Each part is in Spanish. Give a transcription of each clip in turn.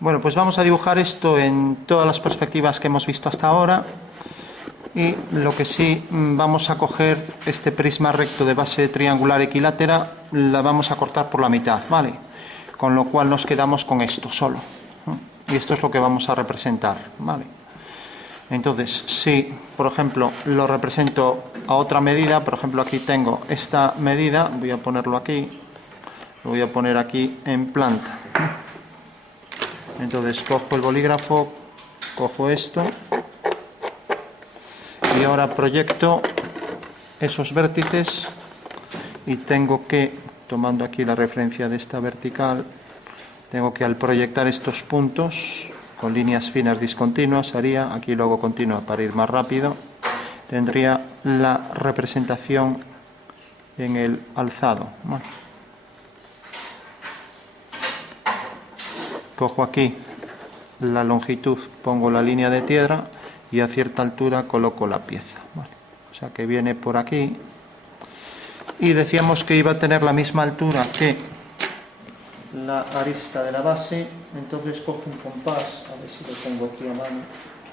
Bueno, pues vamos a dibujar esto en todas las perspectivas que hemos visto hasta ahora. Y lo que sí, vamos a coger este prisma recto de base triangular equilátera, la vamos a cortar por la mitad, ¿vale? Con lo cual nos quedamos con esto solo. Y esto es lo que vamos a representar, ¿vale? Entonces, si, por ejemplo, lo represento a otra medida, por ejemplo, aquí tengo esta medida, voy a ponerlo aquí, lo voy a poner aquí en planta. Entonces, cojo el bolígrafo, cojo esto, y ahora proyecto esos vértices y tengo que, tomando aquí la referencia de esta vertical, tengo que al proyectar estos puntos con líneas finas discontinuas, haría, aquí lo hago continua para ir más rápido, tendría la representación en el alzado. Bueno. Cojo aquí la longitud, pongo la línea de piedra y a cierta altura coloco la pieza. Vale. O sea que viene por aquí. Y decíamos que iba a tener la misma altura que la arista de la base. Entonces cojo un compás, a ver si lo tengo aquí a mano.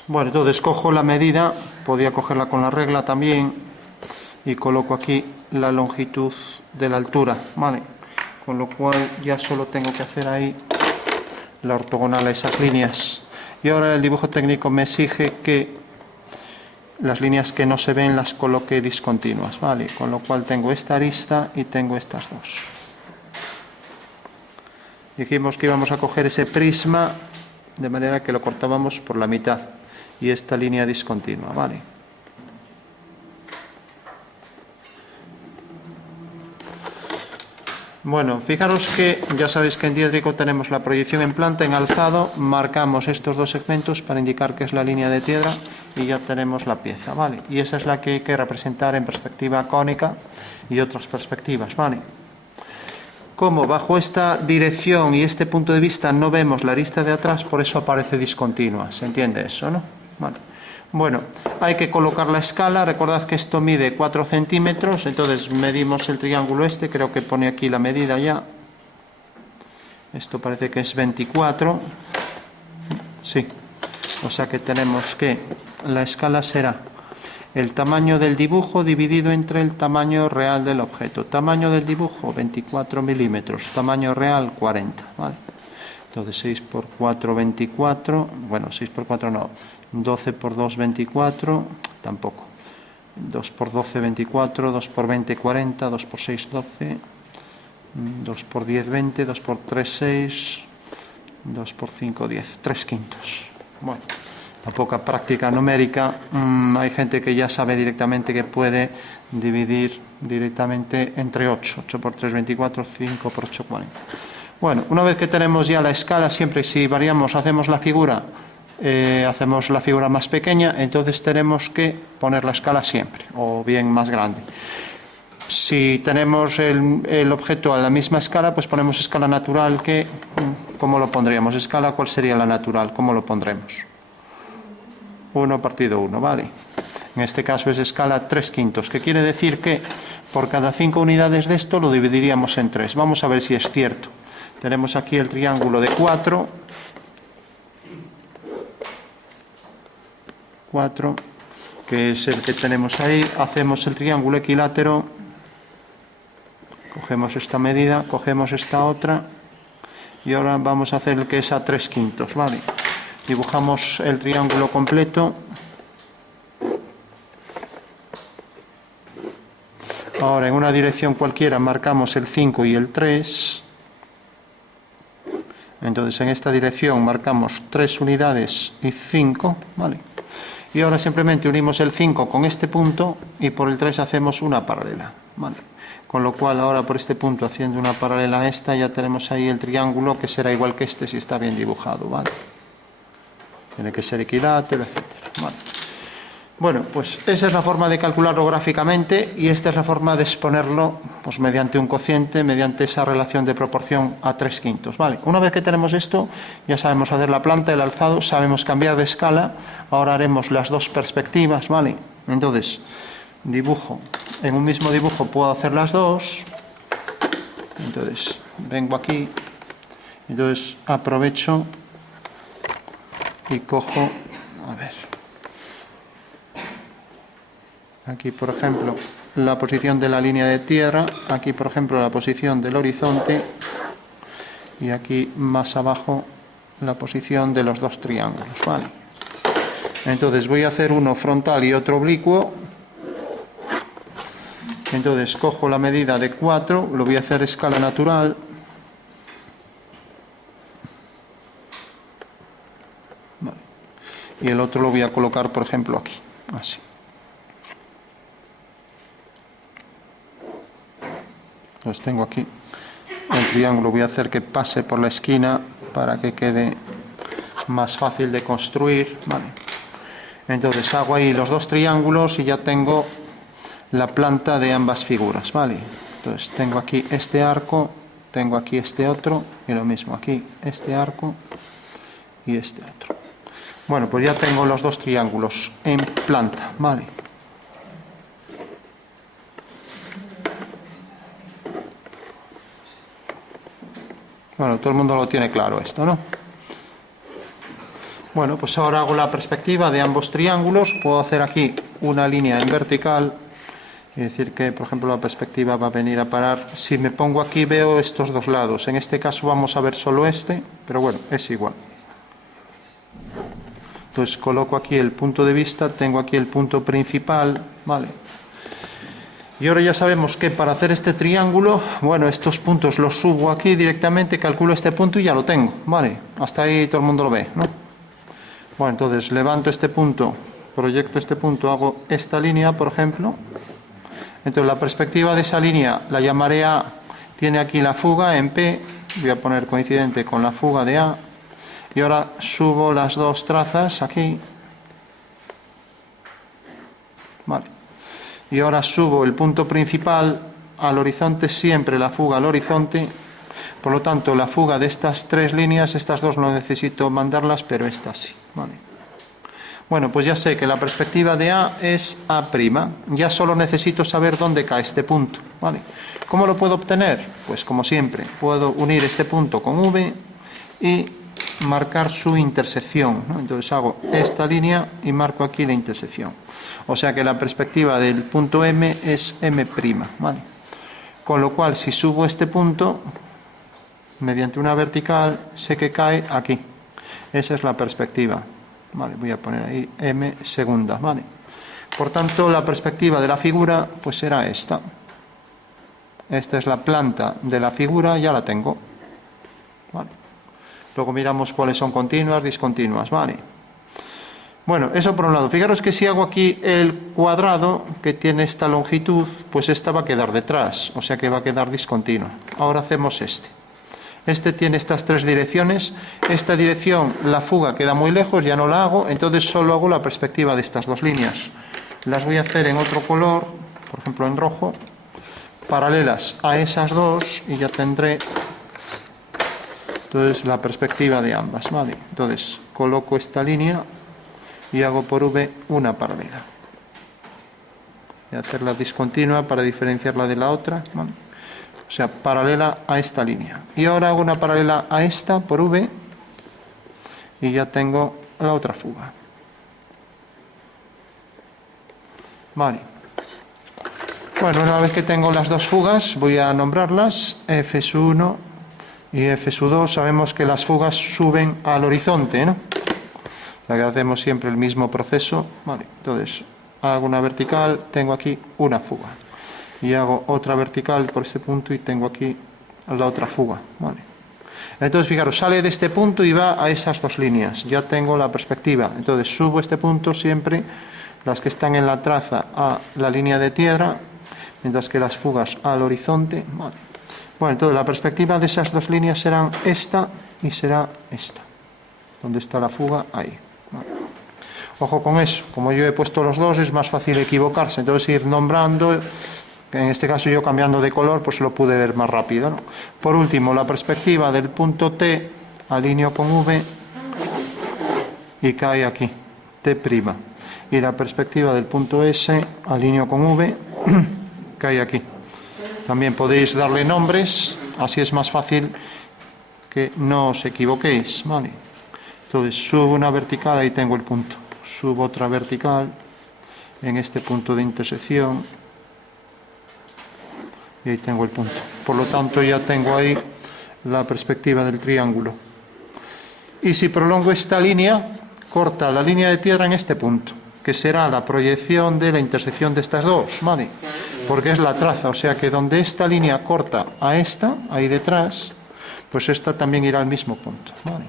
Bueno, entonces cojo la medida, podía cogerla con la regla también, y coloco aquí la longitud de la altura. Vale. Con lo cual ya solo tengo que hacer ahí la ortogonal a esas líneas. Y ahora el dibujo técnico me exige que las líneas que no se ven las coloque discontinuas, ¿vale? Con lo cual tengo esta arista y tengo estas dos. Dijimos que íbamos a coger ese prisma de manera que lo cortábamos por la mitad y esta línea discontinua, ¿vale? Bueno, fijaros que ya sabéis que en diédrico tenemos la proyección en planta, en alzado, marcamos estos dos segmentos para indicar que es la línea de piedra y ya tenemos la pieza, ¿vale? Y esa es la que hay que representar en perspectiva cónica y otras perspectivas, ¿vale? Como bajo esta dirección y este punto de vista no vemos la arista de atrás, por eso aparece discontinua, ¿se entiende eso, no? Vale. Bueno, hay que colocar la escala, recordad que esto mide 4 centímetros, entonces medimos el triángulo este, creo que pone aquí la medida ya, esto parece que es 24, sí, o sea que tenemos que la escala será el tamaño del dibujo dividido entre el tamaño real del objeto, tamaño del dibujo 24 milímetros, tamaño real 40, ¿vale? Entonces 6 por 4, 24, bueno, 6 por 4 no, 12 por 2, 24, tampoco. 2 por 12, 24, 2 por 20, 40, 2 por 6, 12, 2 por 10, 20, 2 por 3, 6, 2 por 5, 10, 3 quintos. Bueno, la poca práctica numérica, hay gente que ya sabe directamente que puede dividir directamente entre 8. 8 por 3, 24, 5 por 8, 40. Bueno, una vez que tenemos ya la escala, siempre si variamos, hacemos la figura más pequeña, entonces tenemos que poner la escala siempre, o bien más grande. Si tenemos el objeto a la misma escala, pues ponemos escala natural, que, ¿cómo lo pondríamos? Escala, ¿cuál sería la natural? ¿Cómo lo pondremos? 1 partido 1, ¿vale? En este caso es escala 3 quintos, que quiere decir que por cada 5 unidades de esto lo dividiríamos en 3. Vamos a ver si es cierto. Tenemos aquí el triángulo de 4, que es el que tenemos ahí. Hacemos el triángulo equilátero, cogemos esta medida, cogemos esta otra y ahora vamos a hacer el que es a 3 quintos, ¿vale? Dibujamos el triángulo completo. Ahora en una dirección cualquiera marcamos el 5 y el 3. Entonces en esta dirección marcamos 3 unidades y 5, ¿vale? Y ahora simplemente unimos el 5 con este punto y por el 3 hacemos una paralela, ¿vale? Con lo cual ahora por este punto, haciendo una paralela a esta, ya tenemos ahí el triángulo, que será igual que este si está bien dibujado, ¿vale? Tiene que ser equilátero, etcétera, ¿vale? Bueno, pues esa es la forma de calcularlo gráficamente y esta es la forma de exponerlo, pues mediante un cociente, mediante esa relación de proporción a 3 quintos, ¿vale? Una vez que tenemos esto, ya sabemos hacer la planta, el alzado, sabemos cambiar de escala. Ahora haremos las dos perspectivas, ¿vale? Entonces, dibujo, en un mismo dibujo puedo hacer las dos. Entonces, vengo aquí, entonces aprovecho y cojo, a ver, aquí por ejemplo la posición de la línea de tierra, aquí por ejemplo la posición del horizonte y aquí más abajo la posición de los dos triángulos, ¿vale? Entonces voy a hacer uno frontal y otro oblicuo. Entonces cojo la medida de 4, lo voy a hacer a escala natural. Vale. Y el otro lo voy a colocar, por ejemplo, aquí, así. Entonces tengo aquí el triángulo, voy a hacer que pase por la esquina para que quede más fácil de construir, ¿vale? Entonces hago ahí los dos triángulos y ya tengo la planta de ambas figuras, ¿vale? Entonces tengo aquí este arco, tengo aquí este otro y lo mismo aquí, este arco y este otro. Bueno, pues ya tengo los dos triángulos en planta, ¿vale? Bueno, todo el mundo lo tiene claro esto, ¿no? Bueno, pues ahora hago la perspectiva de ambos triángulos. Puedo hacer aquí una línea en vertical. Es decir que, por ejemplo, la perspectiva va a venir a parar. Si me pongo aquí veo estos dos lados. En este caso vamos a ver solo este, pero bueno, es igual. Entonces coloco aquí el punto de vista, tengo aquí el punto principal, ¿vale? Y ahora ya sabemos que para hacer este triángulo, bueno, estos puntos los subo aquí directamente, calculo este punto y ya lo tengo, ¿vale? Hasta ahí todo el mundo lo ve, ¿no? Bueno, entonces levanto este punto, proyecto este punto, hago esta línea, por ejemplo. Entonces la perspectiva de esa línea la llamaré A, tiene aquí la fuga en P, voy a poner coincidente con la fuga de A, y ahora subo las dos trazas aquí, vale. Y ahora subo el punto principal al horizonte, siempre la fuga al horizonte, por lo tanto la fuga de estas tres líneas, estas dos no necesito mandarlas, pero estas sí, vale. Bueno, pues ya sé que la perspectiva de A es A', ya solo necesito saber dónde cae este punto, ¿vale? ¿Cómo lo puedo obtener? Pues como siempre, puedo unir este punto con V y marcar su intersección, ¿no? Entonces hago esta línea y marco aquí la intersección. O sea que la perspectiva del punto M es M', ¿vale? Con lo cual, si subo este punto, mediante una vertical, sé que cae aquí. Esa es la perspectiva. Vale, voy a poner ahí M segunda, ¿vale? Por tanto, la perspectiva de la figura, pues será esta. Esta es la planta de la figura, ya la tengo. Vale. Luego miramos cuáles son continuas, discontinuas, ¿vale? Bueno, eso por un lado. Fijaros que si hago aquí el cuadrado que tiene esta longitud, pues esta va a quedar detrás, o sea que va a quedar discontinua. Ahora hacemos este. Este tiene estas tres direcciones. Esta dirección, la fuga queda muy lejos, ya no la hago, entonces solo hago la perspectiva de estas dos líneas. Las voy a hacer en otro color, por ejemplo en rojo, paralelas a esas dos y ya tendré entonces la perspectiva de ambas, ¿vale? Entonces coloco esta línea y hago por V una paralela. Voy a hacerla discontinua para diferenciarla de la otra, ¿vale? O sea, paralela a esta línea. Y ahora hago una paralela a esta por V y ya tengo la otra fuga. Vale. Bueno, una vez que tengo las dos fugas, voy a nombrarlas F'1 y F'2. Sabemos que las fugas suben al horizonte, ¿no? O sea que hacemos siempre el mismo proceso. Vale, entonces hago una vertical, tengo aquí una fuga. Y hago otra vertical por este punto y tengo aquí la otra fuga, ¿vale? Entonces, fijaros, sale de este punto y va a esas dos líneas. Ya tengo la perspectiva. Entonces, subo este punto siempre, las que están en la traza a la línea de tierra, mientras que las fugas al horizonte, ¿vale? Bueno, entonces la perspectiva de esas dos líneas serán esta y será esta. ¿Dónde está la fuga? Ahí, ¿vale? Ojo con eso. Como yo he puesto los dos, es más fácil equivocarse. Entonces, ir nombrando... En este caso yo cambiando de color pues lo pude ver más rápido, ¿no? Por último, la perspectiva del punto T, alineo con V y cae aquí, T'. Y la perspectiva del punto S, alineo con V, cae aquí. También podéis darle nombres, así es más fácil que no os equivoquéis, ¿vale? Entonces subo una vertical, ahí tengo el punto. Subo otra vertical en este punto de intersección y ahí tengo el punto. Por lo tanto ya tengo ahí la perspectiva del triángulo. Y si prolongo esta línea, corta la línea de tierra en este punto, que será la proyección de la intersección de estas dos, ¿vale? Porque es la traza, o sea que donde esta línea corta a esta, ahí detrás, pues esta también irá al mismo punto, ¿vale?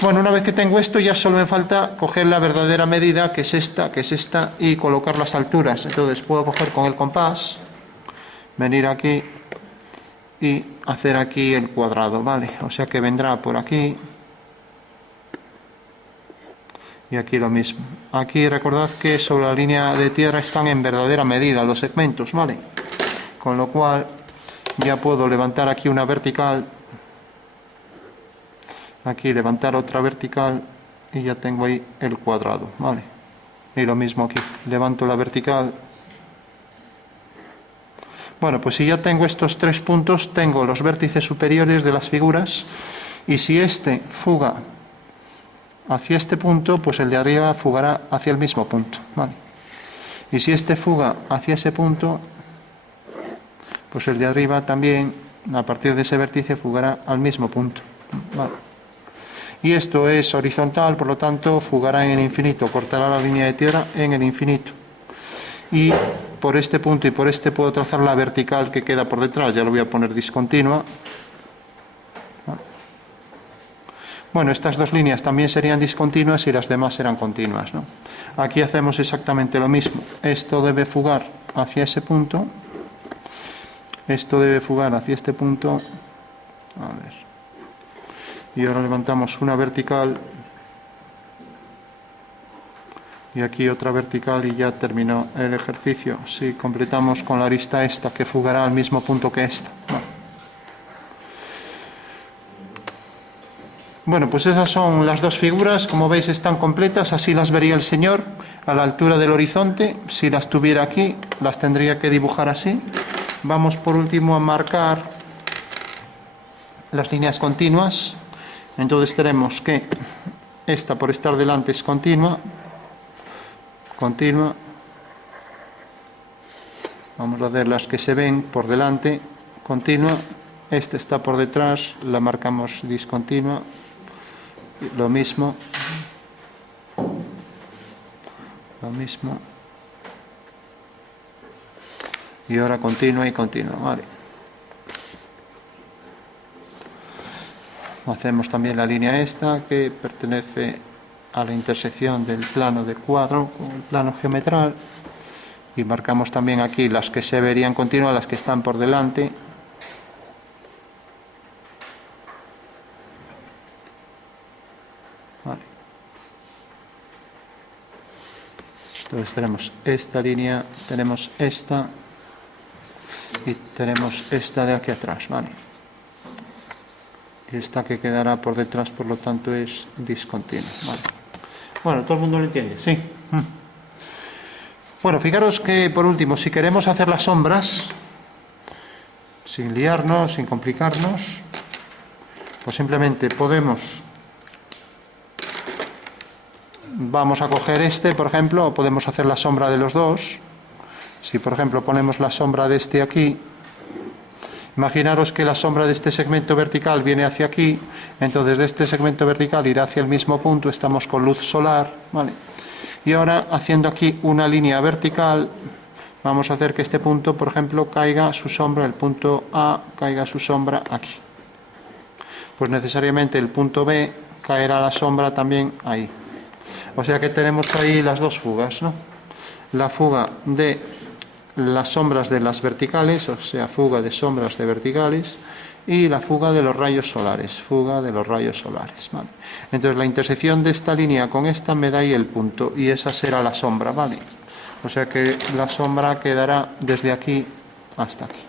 Bueno, una vez que tengo esto, ya solo me falta coger la verdadera medida, que es esta, y colocar las alturas. Entonces puedo coger con el compás, venir aquí y hacer aquí el cuadrado, ¿vale? O sea que vendrá por aquí y aquí lo mismo. Aquí recordad que sobre la línea de tierra están en verdadera medida los segmentos, ¿vale? Con lo cual ya puedo levantar aquí una vertical, aquí levantar otra vertical y ya tengo ahí el cuadrado, ¿vale? Y lo mismo aquí, levanto la vertical. Bueno, pues si ya tengo estos tres puntos, tengo los vértices superiores de las figuras, y si este fuga hacia este punto, pues el de arriba fugará hacia el mismo punto, ¿vale? Y si este fuga hacia ese punto, pues el de arriba también, a partir de ese vértice, fugará al mismo punto, ¿vale? Y esto es horizontal, por lo tanto, fugará en el infinito, cortará la línea de tierra en el infinito. Y por este punto y por este puedo trazar la vertical que queda por detrás, ya lo voy a poner discontinua. Bueno, estas dos líneas también serían discontinuas y las demás serán continuas, ¿no? Aquí hacemos exactamente lo mismo. Esto debe fugar hacia ese punto. Esto debe fugar hacia este punto. A ver. Y ahora levantamos una vertical. Y aquí otra vertical y ya terminó el ejercicio. Si completamos con la arista esta, que fugará al mismo punto que esta. Bueno, pues esas son las dos figuras, como veis están completas, así las vería el Señor a la altura del horizonte. Si las tuviera aquí, las tendría que dibujar así. Vamos por último a marcar las líneas continuas. Entonces tenemos que esta, por estar delante, es continua. Continua. Vamos a ver las que se ven por delante. Continua. Esta está por detrás, la marcamos discontinua. Lo mismo. Lo mismo. Y ahora continua y continua, ¿vale? Hacemos también la línea esta, que pertenece a la intersección del plano de cuadro con el plano geometral. Y marcamos también aquí las que se verían continuas, las que están por delante. Vale. Entonces tenemos esta línea, tenemos esta y tenemos esta de aquí atrás, ¿vale? Y esta que quedará por detrás, por lo tanto, es discontinua, ¿vale? Bueno, ¿todo el mundo lo entiende? Sí. Bueno, fijaros que, por último, si queremos hacer las sombras, sin liarnos, sin complicarnos, pues simplemente vamos a coger este, por ejemplo, o podemos hacer la sombra de los dos. Si, por ejemplo, ponemos la sombra de este aquí, imaginaros que la sombra de este segmento vertical viene hacia aquí, entonces de este segmento vertical irá hacia el mismo punto, estamos con luz solar, ¿vale? Y ahora, haciendo aquí una línea vertical, vamos a hacer que este punto, por ejemplo, caiga su sombra, el punto A caiga su sombra aquí. Pues necesariamente el punto B caerá la sombra también ahí. O sea que tenemos ahí las dos fugas, ¿no? La fuga de las sombras de las verticales, o sea, fuga de sombras de verticales, y la fuga de los rayos solares, ¿vale? Entonces la intersección de esta línea con esta me da ahí el punto, y esa será la sombra, ¿vale? O sea que la sombra quedará desde aquí hasta aquí.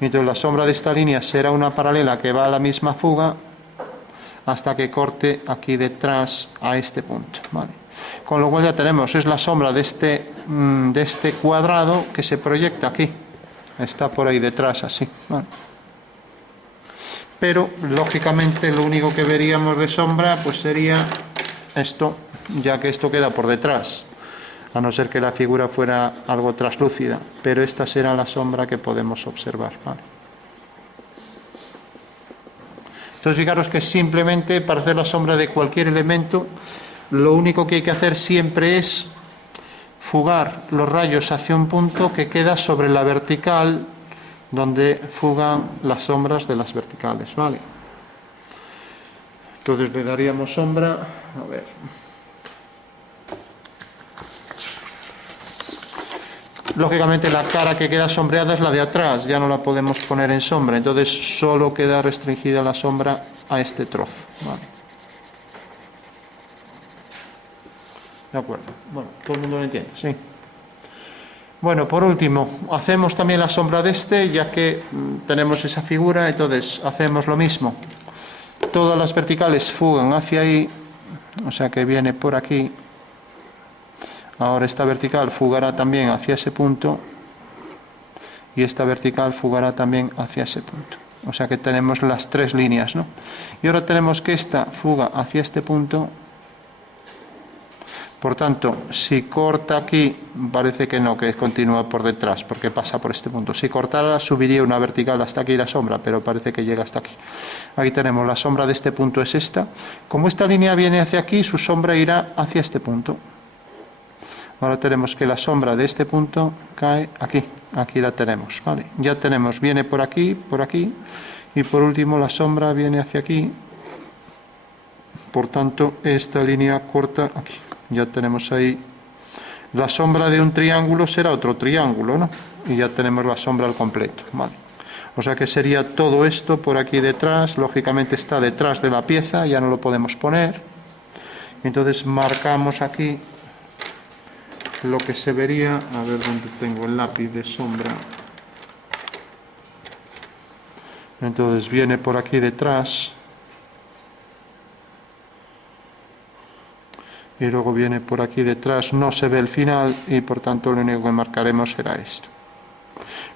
Y entonces la sombra de esta línea será una paralela que va a la misma fuga hasta que corte aquí detrás a este punto, ¿vale? Con lo cual ya tenemos, es la sombra de este cuadrado que se proyecta aquí. Está por ahí detrás, así, ¿vale? pero lógicamente lo único que veríamos de sombra pues sería esto, ya que esto queda por detrás, a no ser que la figura fuera algo traslúcida, pero esta será la sombra que podemos observar, ¿vale? Entonces fijaros que simplemente para hacer la sombra de cualquier elemento, lo único que hay que hacer siempre es fugar los rayos hacia un punto que queda sobre la vertical donde fugan las sombras de las verticales, ¿vale? Entonces le daríamos sombra, a ver. Lógicamente la cara que queda sombreada es la de atrás, ya no la podemos poner en sombra, entonces solo queda restringida la sombra a este trozo, ¿vale? De acuerdo, bueno, todo el mundo lo entiende, sí. Bueno, por último, hacemos también la sombra de este, ya que tenemos esa figura, entonces hacemos lo mismo. Todas las verticales fugan hacia ahí, o sea que viene por aquí. Ahora esta vertical fugará también hacia ese punto y esta vertical fugará también hacia ese punto. O sea que tenemos las tres líneas, ¿no? Y ahora tenemos que esta fuga hacia este punto. Por tanto, si corta aquí, parece que no, que continúa por detrás, porque pasa por este punto. Si cortara, subiría una vertical hasta aquí la sombra, pero parece que llega hasta aquí. Aquí tenemos la sombra de este punto, es esta. Como esta línea viene hacia aquí, su sombra irá hacia este punto. Ahora tenemos que la sombra de este punto cae aquí. Aquí la tenemos, ¿vale? Ya tenemos, viene por aquí, y por último la sombra viene hacia aquí. Por tanto, esta línea corta aquí. Ya tenemos ahí, la sombra de un triángulo será otro triángulo, ¿no? Y ya tenemos la sombra al completo, ¿vale? O sea que sería todo esto por aquí detrás, lógicamente está detrás de la pieza, ya no lo podemos poner. Entonces marcamos aquí lo que se vería, a ver dónde tengo el lápiz de sombra. Entonces viene por aquí detrás. Y luego viene por aquí detrás, no se ve el final y por tanto lo único que marcaremos será esto.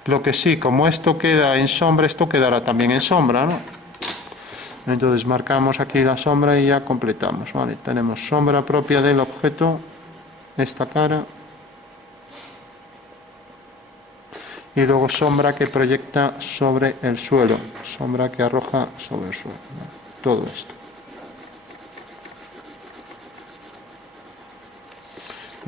Lo que sí, como esto queda en sombra, esto quedará también en sombra, ¿no? Entonces marcamos aquí la sombra y ya completamos, ¿vale? Tenemos sombra propia del objeto, esta cara, y luego sombra que proyecta sobre el suelo, sombra que arroja sobre el suelo, ¿vale? Todo esto.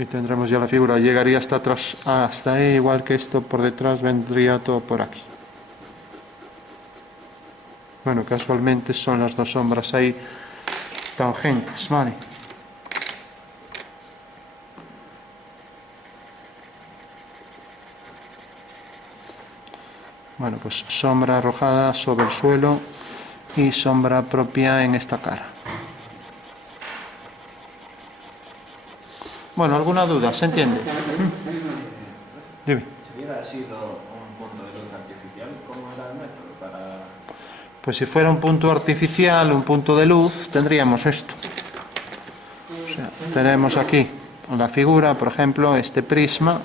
Y tendremos ya la figura, llegaría hasta atrás, hasta ahí, igual que esto por detrás, vendría todo por aquí. Bueno, casualmente son las dos sombras ahí tangentes, ¿vale? Bueno, pues sombra arrojada sobre el suelo y sombra propia en esta cara. Bueno, ¿alguna duda? ¿Se entiende? Dime. Si hubiera sido un punto de luz artificial, ¿cómo era el método para...? Pues si fuera un punto artificial, un punto de luz, tendríamos esto. O sea, tenemos aquí la figura, por ejemplo, este prisma.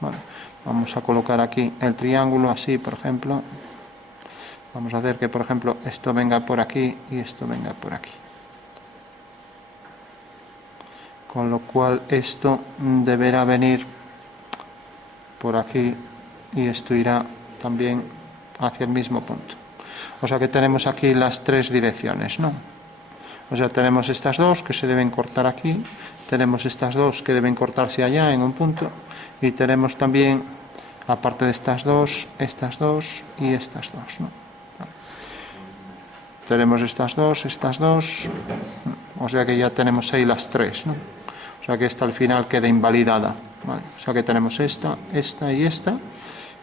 Bueno, vamos a colocar aquí el triángulo así, por ejemplo. Vamos a hacer que, por ejemplo, esto venga por aquí y esto venga por aquí. Con lo cual esto deberá venir por aquí y esto irá también hacia el mismo punto. O sea que tenemos aquí las tres direcciones, ¿no? O sea, tenemos estas dos que se deben cortar aquí, tenemos estas dos que deben cortarse allá en un punto y tenemos también, aparte de estas dos y estas dos, ¿no? Tenemos estas dos, o sea que ya tenemos ahí las tres, ¿no? O sea que esta al final queda invalidada, ¿vale? O sea que tenemos esta y esta,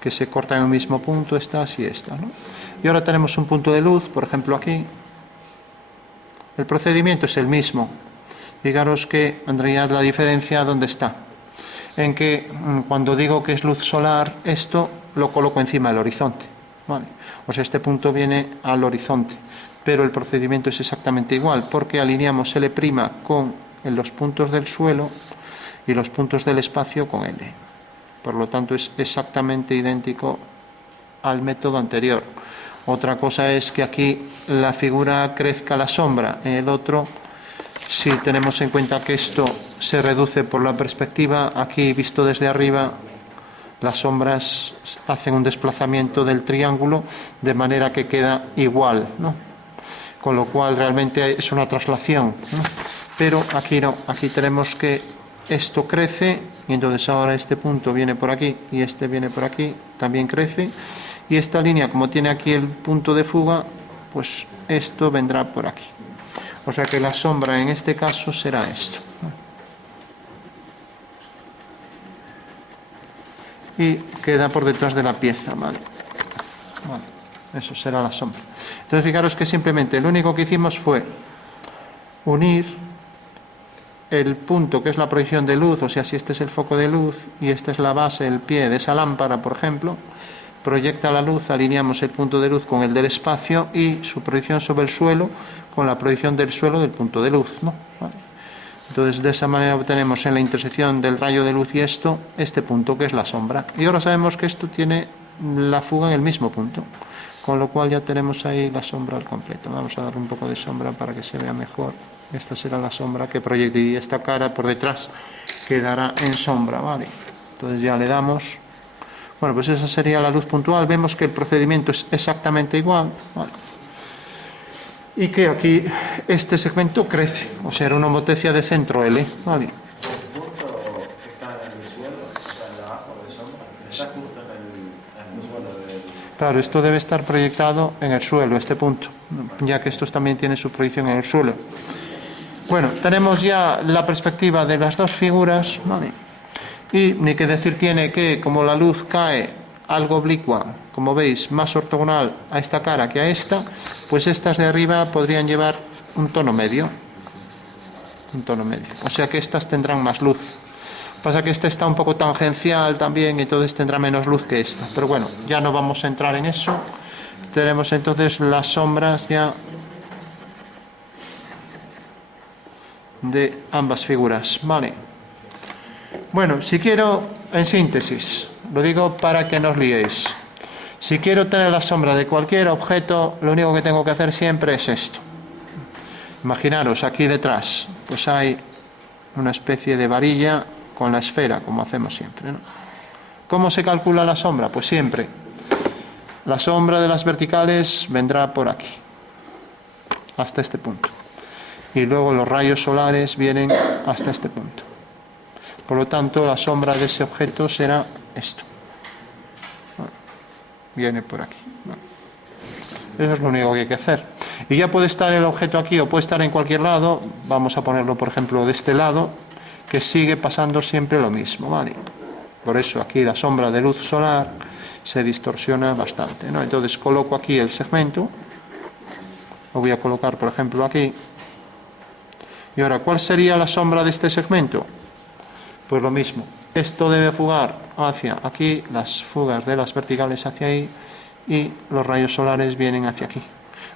que se cortan en un mismo punto, estas y estas, ¿no? Y ahora tenemos un punto de luz, por ejemplo aquí. El procedimiento es el mismo. Fijaros que en realidad la diferencia ¿dónde está? En que cuando digo que es luz solar, esto lo coloco encima del horizonte, ¿vale? O sea, este punto viene al horizonte, pero el procedimiento es exactamente igual, porque alineamos L' con los puntos del suelo y los puntos del espacio con L. Por lo tanto, es exactamente idéntico al método anterior. Otra cosa es que aquí la figura crezca la sombra. En el otro, si tenemos en cuenta que esto se reduce por la perspectiva, aquí visto desde arriba, las sombras hacen un desplazamiento del triángulo de manera que queda igual, ¿no? Con lo cual realmente es una traslación, ¿no? Pero aquí no, aquí tenemos que esto crece y entonces ahora este punto viene por aquí y este viene por aquí, también crece, y esta línea, como tiene aquí el punto de fuga, pues esto vendrá por aquí. O sea que la sombra en este caso será esto, ¿no? Y queda por detrás de la pieza, ¿vale? Vale, eso será la sombra. Entonces fijaros que simplemente lo único que hicimos fue unir el punto que es la proyección de luz, o sea, si este es el foco de luz y esta es la base, el pie de esa lámpara, por ejemplo, proyecta la luz, alineamos el punto de luz con el del espacio y su proyección sobre el suelo con la proyección del suelo del punto de luz, ¿no? ¿Vale? Entonces de esa manera obtenemos en la intersección del rayo de luz y esto, este punto que es la sombra. Y ahora sabemos que esto tiene la fuga en el mismo punto, con lo cual ya tenemos ahí la sombra al completo. Vamos a dar un poco de sombra para que se vea mejor. Esta será la sombra que proyecte y esta cara por detrás quedará en sombra, ¿vale? Entonces ya le damos. Bueno, pues esa sería la luz puntual. Vemos que el procedimiento es exactamente igual, ¿vale? Y que aquí este segmento crece, o sea, era una homotecia de centro L, ¿vale? El punto que está en el suelo, o sea, el de abajo de sombra, está justo en el suelo del... Claro, esto debe estar proyectado en el suelo, este punto, ya que estos también tienen su proyección en el suelo. Bueno, tenemos ya la perspectiva de las dos figuras, ¿vale? Y ni que decir tiene que, como la luz cae algo oblicua, como veis, más ortogonal a esta cara que a esta, pues estas de arriba podrían llevar un tono medio. Un tono medio. O sea que estas tendrán más luz. Pasa que esta está un poco tangencial también, entonces tendrá menos luz que esta. Pero bueno, ya no vamos a entrar en eso. Tenemos entonces las sombras ya de ambas figuras, ¿vale? Bueno, si quiero, en síntesis, lo digo para que no os liéis. Si quiero tener la sombra de cualquier objeto, lo único que tengo que hacer siempre es esto. Imaginaros, aquí detrás, pues hay una especie de varilla con la esfera, como hacemos siempre, ¿no? ¿Cómo se calcula la sombra? Pues siempre. La sombra de las verticales vendrá por aquí, hasta este punto. Y luego los rayos solares vienen hasta este punto. Por lo tanto, la sombra de ese objeto será esto. Viene por aquí. Eso es lo único que hay que hacer. Y ya puede estar el objeto aquí o puede estar en cualquier lado. Vamos a ponerlo, por ejemplo, de este lado, que sigue pasando siempre lo mismo, ¿vale? Por eso aquí la sombra de luz solar se distorsiona bastante, ¿no? Entonces coloco aquí el segmento. Lo voy a colocar, por ejemplo, aquí. Y ahora, ¿cuál sería la sombra de este segmento? Pues lo mismo. Esto debe fugar hacia aquí, las fugas de las verticales hacia ahí, y los rayos solares vienen hacia aquí.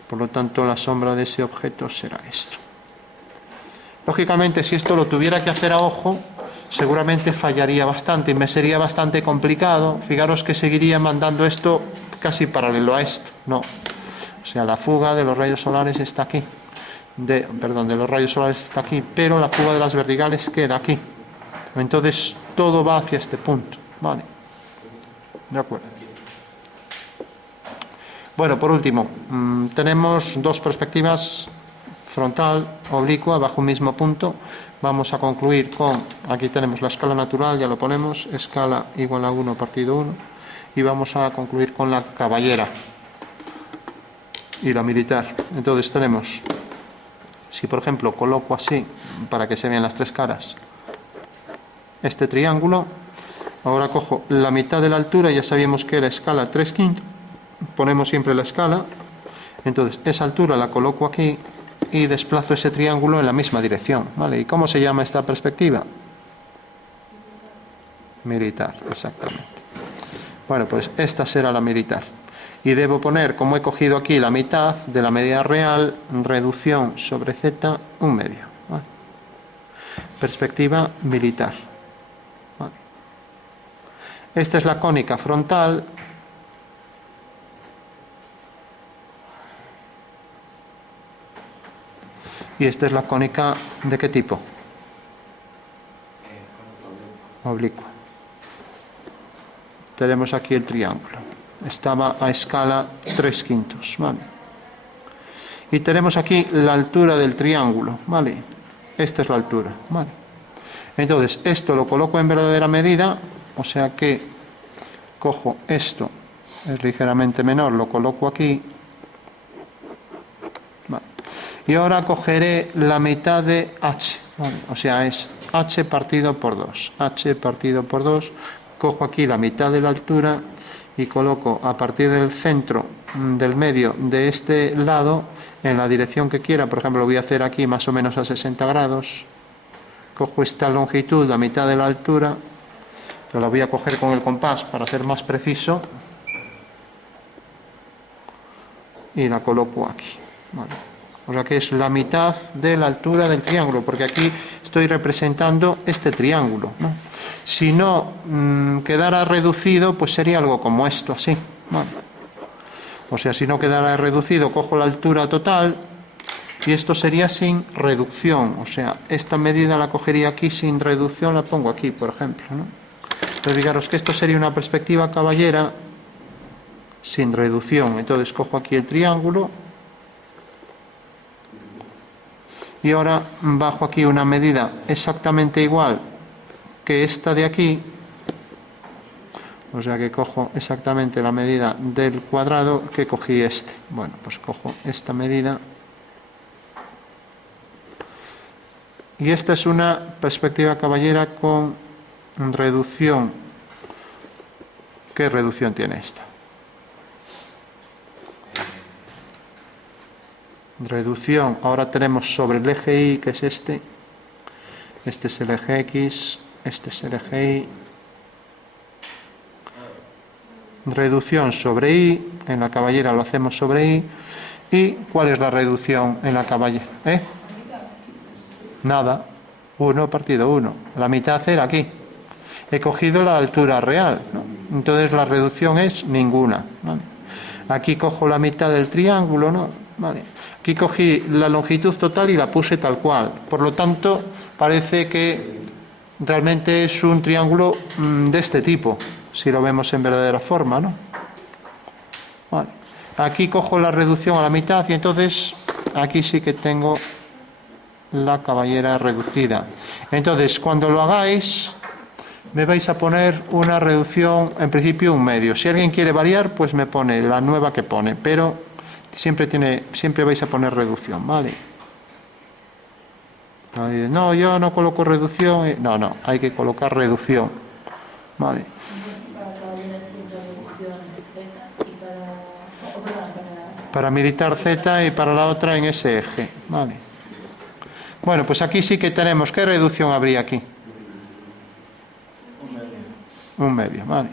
Por lo tanto, la sombra de ese objeto será esto. Lógicamente, si esto lo tuviera que hacer a ojo, seguramente fallaría bastante y me sería bastante complicado. Fijaros que seguiría mandando esto casi paralelo a esto. No. O sea, la fuga de los rayos solares está aquí. De los rayos solares está aquí, pero la fuga de las verticales queda aquí. Entonces todo va hacia este punto, ¿vale? De acuerdo. Bueno, por último, tenemos dos perspectivas, frontal, oblicua, bajo un mismo punto. Vamos a concluir con, aquí tenemos la escala natural, ya lo ponemos, escala igual a 1 partido 1, y vamos a concluir con la caballera y la militar. Entonces tenemos, si por ejemplo coloco así, para que se vean las tres caras, este triángulo, ahora cojo la mitad de la altura, ya sabíamos que era escala 3/5, ponemos siempre la escala, entonces esa altura la coloco aquí y desplazo ese triángulo en la misma dirección, ¿vale? ¿Y cómo se llama esta perspectiva? Militar, exactamente. Bueno, pues esta será la militar. Y debo poner, como he cogido aquí la mitad de la medida real, reducción sobre z, 1/2. ¿Vale? Perspectiva militar. Esta es la cónica frontal Y esta es la cónica, ¿de qué tipo? Oblicua. Tenemos aquí el triángulo. Estaba a escala 3/5, ¿vale? Y tenemos aquí la altura del triángulo, ¿vale? Esta es la altura, ¿vale? Entonces, esto lo coloco en verdadera medida, o sea que cojo esto, es ligeramente menor, lo coloco aquí. Vale. Y ahora cogeré la mitad de h, ¿vale? O sea, es h partido por 2. h partido por 2, cojo aquí la mitad de la altura y coloco a partir del centro del medio de este lado en la dirección que quiera. Por ejemplo, lo voy a hacer aquí más o menos a 60 grados. Cojo esta longitud, la mitad de la altura, que la voy a coger con el compás para ser más preciso, y la coloco aquí, ¿vale? O sea que es la mitad de la altura del triángulo, porque aquí estoy representando este triángulo, ¿no? Si no quedara reducido, pues sería algo como esto, así, ¿vale? O sea, si no quedara reducido, cojo la altura total y esto sería sin reducción. O sea, esta medida la cogería aquí sin reducción, la pongo aquí, por ejemplo, ¿no? Entonces, fijaros que esto sería una perspectiva caballera sin reducción. Entonces, cojo aquí el triángulo y ahora bajo aquí una medida exactamente igual que esta de aquí. O sea que cojo exactamente la medida del cuadrado que cogí este. Bueno, pues cojo esta medida. Y esta es una perspectiva caballera con reducción. ¿Qué reducción tiene esta? Reducción, ahora tenemos sobre el eje Y, que es este. Este es el eje X, este es el eje Y. Reducción sobre Y, en la caballera lo hacemos sobre Y. ¿Y cuál es la reducción en la caballera? Nada, 1 partido 1. La mitad era aquí. He cogido la altura real, ¿no? Entonces la reducción es ninguna, ¿vale? Aquí cojo la mitad del triángulo, ¿no? Vale. Aquí cogí la longitud total y la puse tal cual. Por lo tanto, parece que realmente es un triángulo de este tipo, si lo vemos en verdadera forma, ¿no? Vale. Aquí cojo la reducción a la mitad y entonces aquí sí que tengo la caballera reducida. Entonces, cuando lo hagáis, me vais a poner una reducción, en principio un medio. Si alguien quiere variar, pues me pone la nueva que pone, pero siempre vais a poner reducción, ¿vale? No, yo no coloco reducción. No, hay que colocar reducción, ¿vale? Para militar Z y para la otra en ese eje, ¿vale? Bueno, pues aquí sí que tenemos, ¿qué reducción habría aquí? Un medio, ¿vale?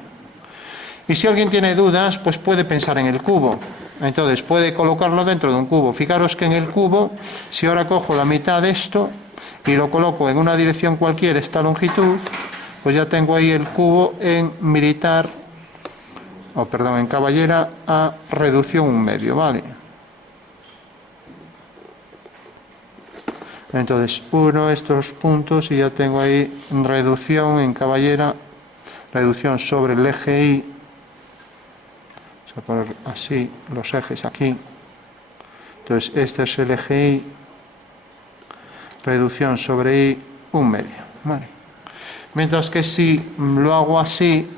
Y si alguien tiene dudas, pues puede pensar en el cubo. Entonces puede colocarlo dentro de un cubo. Fijaros que en el cubo, si ahora cojo la mitad de esto y lo coloco en una dirección cualquiera, esta longitud, pues ya tengo ahí el cubo en militar, en caballera a reducción un medio, ¿vale? Entonces, uno estos puntos y ya tengo ahí reducción en caballera, reducción sobre el eje Y. Vamos a poner así los ejes aquí. Entonces, este es el eje Y, reducción sobre Y, un medio, ¿vale? Mientras que si lo hago así,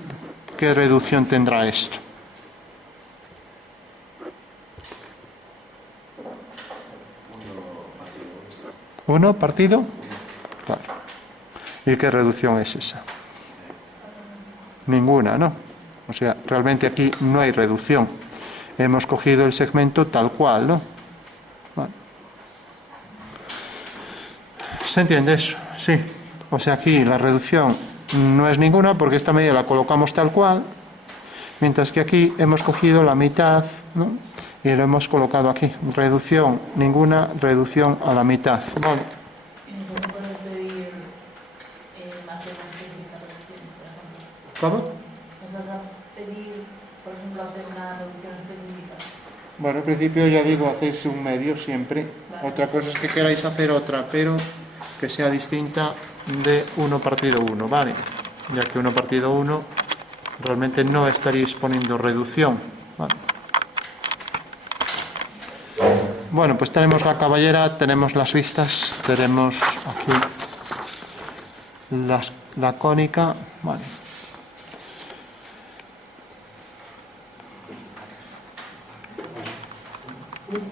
¿qué reducción tendrá esto? ¿1 partido? Claro. ¿Y qué reducción es esa? Ninguna, ¿no? O sea, realmente aquí no hay reducción. Hemos cogido el segmento tal cual, ¿no? Vale. ¿Se entiende eso? Sí. O sea, aquí la reducción no es ninguna porque esta medida la colocamos tal cual, mientras que aquí hemos cogido la mitad, ¿no? Y lo hemos colocado aquí. Reducción ninguna, reducción a la mitad. Vale. ¿Cómo? ¿Nos vas a pedir, por ejemplo, hacer una reducción específica? Bueno, al principio ya digo, hacéis un medio siempre. Vale. Otra cosa es que queráis hacer otra, pero que sea distinta de 1 partido 1, ¿vale? Ya que 1 partido 1 realmente no estaréis poniendo reducción, ¿vale? Bueno, pues tenemos la caballera, tenemos las vistas, tenemos aquí la cónica, ¿vale?